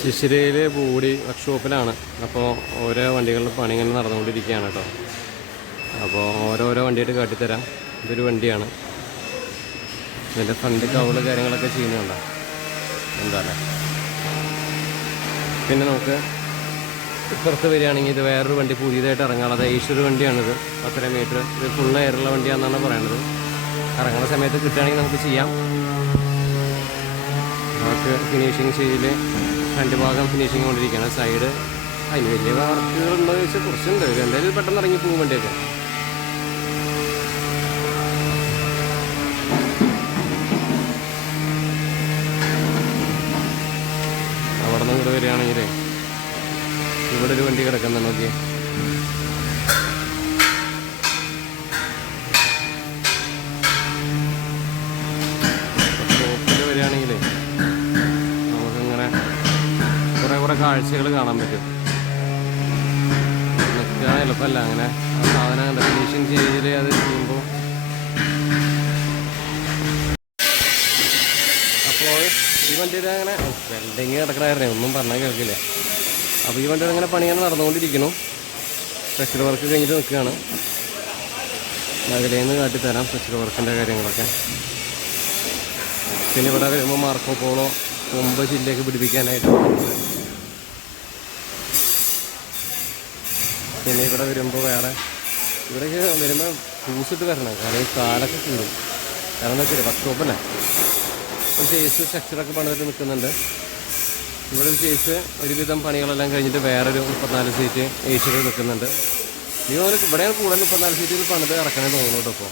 ശിശിരയിൽ body വർക്ക്ഷോപ്പിലാണ്. അപ്പോൾ ഓരോ വണ്ടികളുടെ പണി ഇങ്ങനെ നടന്നുകൊണ്ടിരിക്കുകയാണ് കേട്ടോ. അപ്പോൾ ഓരോരോ വണ്ടിയായിട്ട് കാട്ടിത്തരാം. ഇതൊരു വണ്ടിയാണ്. ഇതിൻ്റെ ഫ്രണ്ട് കവള് കാര്യങ്ങളൊക്കെ ചെയ്യുന്നുണ്ടോ എന്താ. പിന്നെ നമുക്ക് ഇപ്പുറത്ത് വരികയാണെങ്കിൽ ഇത് വേറൊരു വണ്ടി പുതിയതായിട്ട് ഇറങ്ങാനുള്ളത് ഐശ്വർ വണ്ടിയാണിത്. 10 മീറ്റർ. ഇത് ഫുൾ എയറുള്ള വണ്ടിയാണെന്നാണ് പറയുന്നത്. ഇറങ്ങുന്ന സമയത്ത് കിട്ടുകയാണെങ്കിൽ നമുക്ക് ചെയ്യാം. നമുക്ക് ഫിനിഷിങ് സ്റ്റേജിൽ രണ്ട് ഭാഗം ഫിനിഷിങ് കൊണ്ടിരിക്കുകയാണ്. സൈഡ് അതിന് വലിയ വർക്കുകളുണ്ടോ ചോദിച്ചാൽ കുറച്ചുണ്ട്. എന്തായാലും പെട്ടെന്ന് ഇറങ്ങി പോകും വണ്ടിയൊക്കെ. അവിടെ നിന്ന് ഇവിടെ വരികയാണെങ്കിൽ ഇവിടെ ഒരു വണ്ടി കിടക്കുന്നുണ്ട്. നോക്കി, ഷോപ്പിൽ വരികയാണെങ്കിൽ നമുക്കിങ്ങനെ കുറേ കാഴ്ചകൾ കാണാൻ പറ്റും. നിൽക്കാൻ എളുപ്പമല്ല. അങ്ങനെ ആ സാധനം കണ്ട ഫിനിഷിങ് സ്റ്റേജിൽ അത് ചെയ്യുമ്പോൾ. അപ്പോൾ ഈ വണ്ടിയുടെ അങ്ങനെ വെൽഡിങ് കിടക്കണമായിരുന്നേ, ഒന്നും പറഞ്ഞാൽ കേൾക്കില്ല. അപ്പോൾ ഈ വണ്ടിയുടെ അങ്ങനെ പണിയാണ് നടന്നുകൊണ്ടിരിക്കുന്നു. സ്ട്രക്ചർ വർക്ക് കഴിഞ്ഞിട്ട് നിൽക്കുകയാണ്. മേഖലയിൽ നിന്ന് കാട്ടിത്തരാം സ്ട്രക്ചർ വർക്കിൻ്റെ കാര്യങ്ങളൊക്കെ. പിന്നെ ഇവിടെ വരുമ്പോൾ മാർക്കോ പോളോ കൊമ്പ് ചില്ലയൊക്കെ പിടിപ്പിക്കാനായിട്ട്. പിന്നെ ഇവിടെ വരുമ്പോൾ വേറെ ഇവിടേക്ക് വരുമ്പോൾ ഷൂസിട്ട് വരണം. കാരണം ഈ കാലൊക്കെ കൂടും. കാരണം എന്താ വെച്ചാൽ വർക്ക്ഷോപ്പല്ലേ. ഒരു ചേസ് സ്ട്രക്ചറൊക്കെ പണിതിട്ട് നിൽക്കുന്നുണ്ട്. ഇവിടെ ഒരു ചേസ് ഒരുവിധം പണികളെല്ലാം കഴിഞ്ഞിട്ട് വേറൊരു 34 സീറ്റ് ഏഷ്യയിൽ നിൽക്കുന്നുണ്ട്. ഇവിടെയാണ് കൂടുതൽ 34 സീറ്റിൽ പണിത് ഇറക്കണേ തോന്നുന്നു കേട്ടോ. ഇപ്പോൾ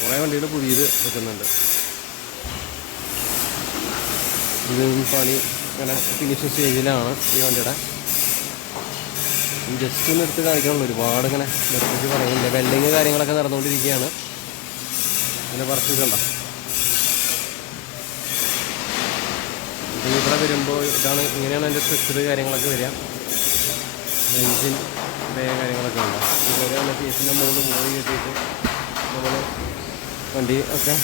കുറേ വണ്ടികൾ പുതിയത് നിൽക്കുന്നുണ്ട്. ഇത് പണി ഇങ്ങനെ ഫിനിഷിങ് സ്റ്റേജിലാണ് ഈ വണ്ടിയുടെ. ജസ്റ്റ് ഒന്ന് എടുത്ത് കാണിക്കാനുള്ളൂ. ഒരുപാട് ഇങ്ങനെ നിർത്തിച്ച് പറയുന്നില്ല. വെൽഡിങ് കാര്യങ്ങളൊക്കെ നടന്നുകൊണ്ടിരിക്കുകയാണ്. അങ്ങനെ വർക്ക് കണ്ടോ. ഇവിടെ വരുമ്പോൾ ഇതാണ്, ഇങ്ങനെയാണ് അതിൻ്റെ സ്ട്രക്ചർ കാര്യങ്ങളൊക്കെ വരിക. എൻജിൻ ബേ കാര്യങ്ങളൊക്കെ ഉണ്ട്. ഇതുപോലെയുള്ള കേസിൻ്റെ മുകളിൽ മോളി കെട്ടിയിട്ട് നമ്മൾ വണ്ടി ഒക്കെ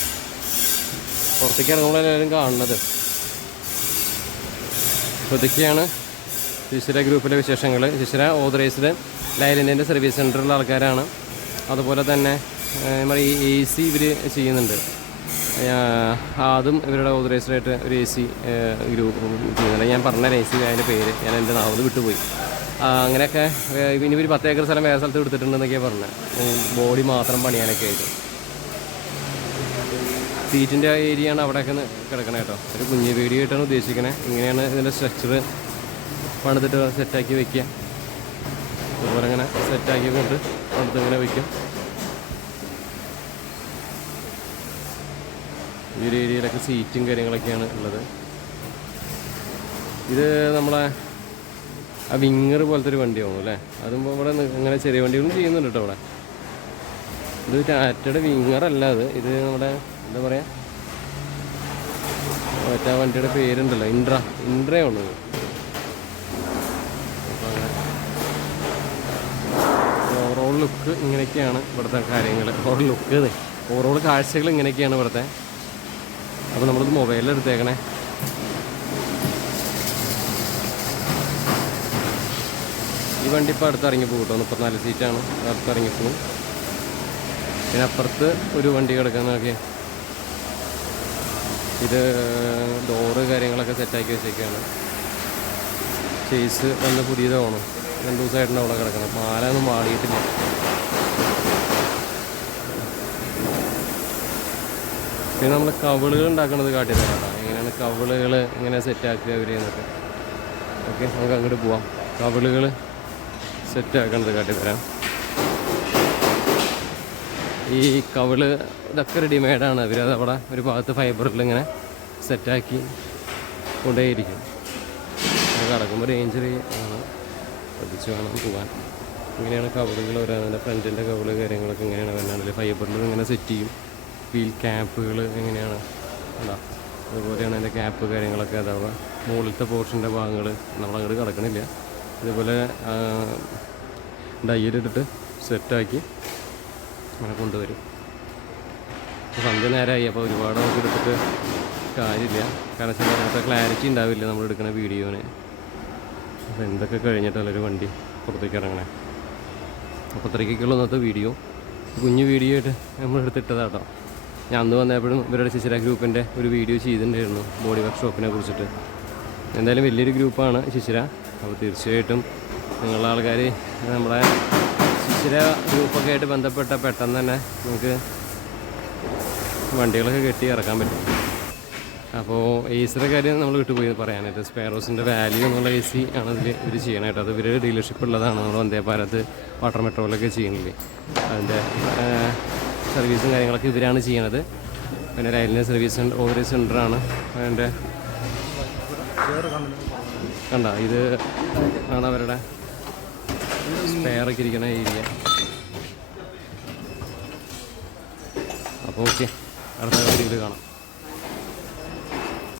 പുറത്തേക്ക് ഇറങ്ങുമ്പോഴെല്ലാവരും കാണുന്നത്. അപ്പോൾ ഇതൊക്കെയാണ് ശിശിര ഗ്രൂപ്പിലെ വിശേഷങ്ങൾ. ശിശിര ഓതറൈസ്ഡ് ലൈലൻഡിൻ്റെ സർവീസ് സെൻറ്ററിലുള്ള ആൾക്കാരാണ്. അതുപോലെ തന്നെ നമ്മൾ ഈ AC ഇവർ ചെയ്യുന്നുണ്ട്. അതും ഇവരുടെ ഓതറൈസ്ഡായിട്ട് ഒരു AC ഗ്രൂപ്പ് ചെയ്യുന്നുണ്ട്. ഞാൻ പറഞ്ഞ AC അതിൻ്റെ പേര് ഞാൻ എൻ്റെ നാവിൽ വിട്ടുപോയി. അങ്ങനെയൊക്കെ ഇനി ഒരു 10 ഏക്കർ സ്ഥലം വേറെ സ്ഥലത്ത് എടുത്തിട്ടുണ്ടെന്നൊക്കെയാണ് പറഞ്ഞത്. ബോഡി മാത്രം പണിയാനൊക്കെ ആയിട്ട്. സീറ്റിൻ്റെ ഏരിയയാണ് അവിടെയൊക്കെ കിടക്കണേ കേട്ടോ. ഒരു കുഞ്ഞു വീഡിയോ ആയിട്ടാണ് ഉദ്ദേശിക്കണേ. ഇങ്ങനെയാണ് ഇതിൻ്റെ സ്ട്രക്ചർ പണിതിട്ട് സെറ്റാക്കി വയ്ക്കുക. അതുപോലെ ഇങ്ങനെ സെറ്റാക്കി കൊണ്ട് പണിത് ഇങ്ങനെ വയ്ക്കും. ഈ ഒരു ഏരിയയിലൊക്കെ സീറ്റും കാര്യങ്ങളൊക്കെയാണ് ഉള്ളത്. ഇത് നമ്മളെ ആ വിങ്ങർ പോലത്തെ ഒരു വണ്ടിയാവും അല്ലേ. അതും ഇവിടെ ഇങ്ങനെ ചെറിയ വണ്ടികളും ചെയ്യുന്നുണ്ട് കേട്ടോ ഇവിടെ. ഇത് ടാറ്റയുടെ വിങ്ങറല്ല. ഇത് നമ്മുടെ എന്താ പറയുക, മറ്റേ വണ്ടിയുടെ പേരുണ്ടല്ലോ, ഇൻട്രയുള്ളത്. അപ്പോൾ അങ്ങനെ ഓവറോൾ ലുക്ക് ഇങ്ങനെയൊക്കെയാണ് ഇവിടുത്തെ കാര്യങ്ങൾ. ഓവറോൾ കാഴ്ചകൾ ഇങ്ങനെയൊക്കെയാണ് ഇവിടുത്തെ. അപ്പോൾ നമ്മളിത് മൊബൈലിൽ എടുത്തേക്കണേ. ഈ വണ്ടി ഇപ്പോൾ അടുത്തിറങ്ങിപ്പോകും കേട്ടോ. 34 സീറ്റാണ്. അടുത്തിറങ്ങിപ്പോകും. പിന്നെ അപ്പുറത്ത് ഒരു വണ്ടി കിടക്കുന്നതൊക്കെ ഇത് ഡോറ് കാര്യങ്ങളൊക്കെ സെറ്റാക്കി വെച്ചേക്കാണ്. ചേസ് വന്ന് പുതിയതാവണം. 2 ദിവസമായിട്ടാണ് അവിടെ കിടക്കണം. മാലൊന്നും വാടിയിട്ടില്ല. പിന്നെ നമ്മൾ കവിളുകൾ ഉണ്ടാക്കുന്നത് കാട്ടിത്തരാം. എങ്ങനെയാണ് കവിളുകൾ ഇങ്ങനെ സെറ്റാക്കുക അവർ എന്നൊക്കെ. ഓക്കെ, നമുക്ക് അങ്ങോട്ട് പോവാം. കവിളുകൾ സെറ്റാക്കണത് കാട്ടിത്തരാം. ഈ കവിള് ഇതൊക്കെ റെഡിമെയ്ഡാണ്. അവരത് അവിടെ ഒരു ഭാഗത്ത് ഫൈബറിൽ ഇങ്ങനെ സെറ്റാക്കി കൊണ്ടേയിരിക്കും. കിടക്കുമ്പോൾ റേഞ്ച് ആണ്, ശ്രദ്ധിച്ച് വേണം പോകാൻ. ഇങ്ങനെയാണ് കവിളുകൾ വരാൻ. ഫ്രണ്ടിൻ്റെ കവിള് കാര്യങ്ങളൊക്കെ ഇങ്ങനെയാണ് വരുന്നത്. ഫൈബറിൽ ഇങ്ങനെ സെറ്റ് ചെയ്യും. വീൽ ക്യാപ്പുകൾ എങ്ങനെയാണ് അതാ അതുപോലെയാണ് അതിൻ്റെ ക്യാപ്പ് കാര്യങ്ങളൊക്കെ. അതാവുക മുകളിലത്തെ പോർഷൻ്റെ ഭാഗങ്ങൾ നമ്മളങ്ങോട്ട് കിടക്കണില്ല. ഇതുപോലെ ഡയ്യിലിട്ടിട്ട് സെറ്റാക്കി അങ്ങനെ കൊണ്ടുവരും. സന്ധ്യ നേരമായി. അപ്പോൾ ഒരുപാട് നമുക്ക് എടുത്തിട്ട് കാര്യമില്ല. കാരണം വെച്ചാൽ അതിനകത്ത് ക്ലാരിറ്റി ഉണ്ടാവില്ല നമ്മൾ എടുക്കുന്ന വീഡിയോന്. അപ്പോൾ എന്തൊക്കെ കഴിഞ്ഞിട്ടല്ലൊരു വണ്ടി പുറത്തേക്ക് ഇറങ്ങണേ. അപ്പോൾ അത്രയ്ക്കുള്ള ഇന്നത്തെ വീഡിയോ, കുഞ്ഞു വീഡിയോ ആയിട്ട് നമ്മൾ എടുത്തിട്ടതാട്ടോ. ഞാൻ അന്ന് വന്നപ്പോഴും ഇവരുടെ ശിശിര ഗ്രൂപ്പിൻ്റെ ഒരു വീഡിയോ ചെയ്തിട്ടുണ്ടായിരുന്നു ബോഡി വർക്ക്ഷോപ്പിനെ കുറിച്ചിട്ട്. എന്തായാലും വലിയൊരു ഗ്രൂപ്പാണ് ശിശിര. അപ്പോൾ തീർച്ചയായിട്ടും നിങ്ങളുടെ ആൾക്കാർ നമ്മുടെ ശിശിര ഗ്രൂപ്പൊക്കെ ആയിട്ട് ബന്ധപ്പെട്ട പെട്ടെന്ന് തന്നെ നമുക്ക് വണ്ടികളൊക്കെ കെട്ടി ഇറക്കാൻ പറ്റും. അപ്പോൾ ഏസിയുടെ കാര്യം നമ്മൾ വിട്ടുപോയി പറയാനായിട്ട്. സ്പെയറോസിൻ്റെ വാല്യൂ എന്നുള്ള AC ആണ് ഇതിൽ ഇവർ ചെയ്യണമായിട്ട്. അത് ഇവർ ഡീലർഷിപ്പ് ഉള്ളതാണ്. നമ്മൾ വന്ദേ ഭാരത് വാട്ടർ മെട്രോയിലൊക്കെ ചെയ്യുന്നില്ലേ, അതിൻ്റെ സർവീസും കാര്യങ്ങളൊക്കെ ഇവരാണ് ചെയ്യണത്. പിന്നെ റെയിലിൻ്റെ സർവീസ് ഓരോ സെൻ്ററാണ് അതിൻ്റെ. കണ്ട ഇത് ആണ് അവരുടെ സ്പെയറൊക്കെ ഇരിക്കുന്ന ഏരിയ. അപ്പോൾ ഓക്കെ, അടുത്ത വീഡിയോയിൽ കാണാം.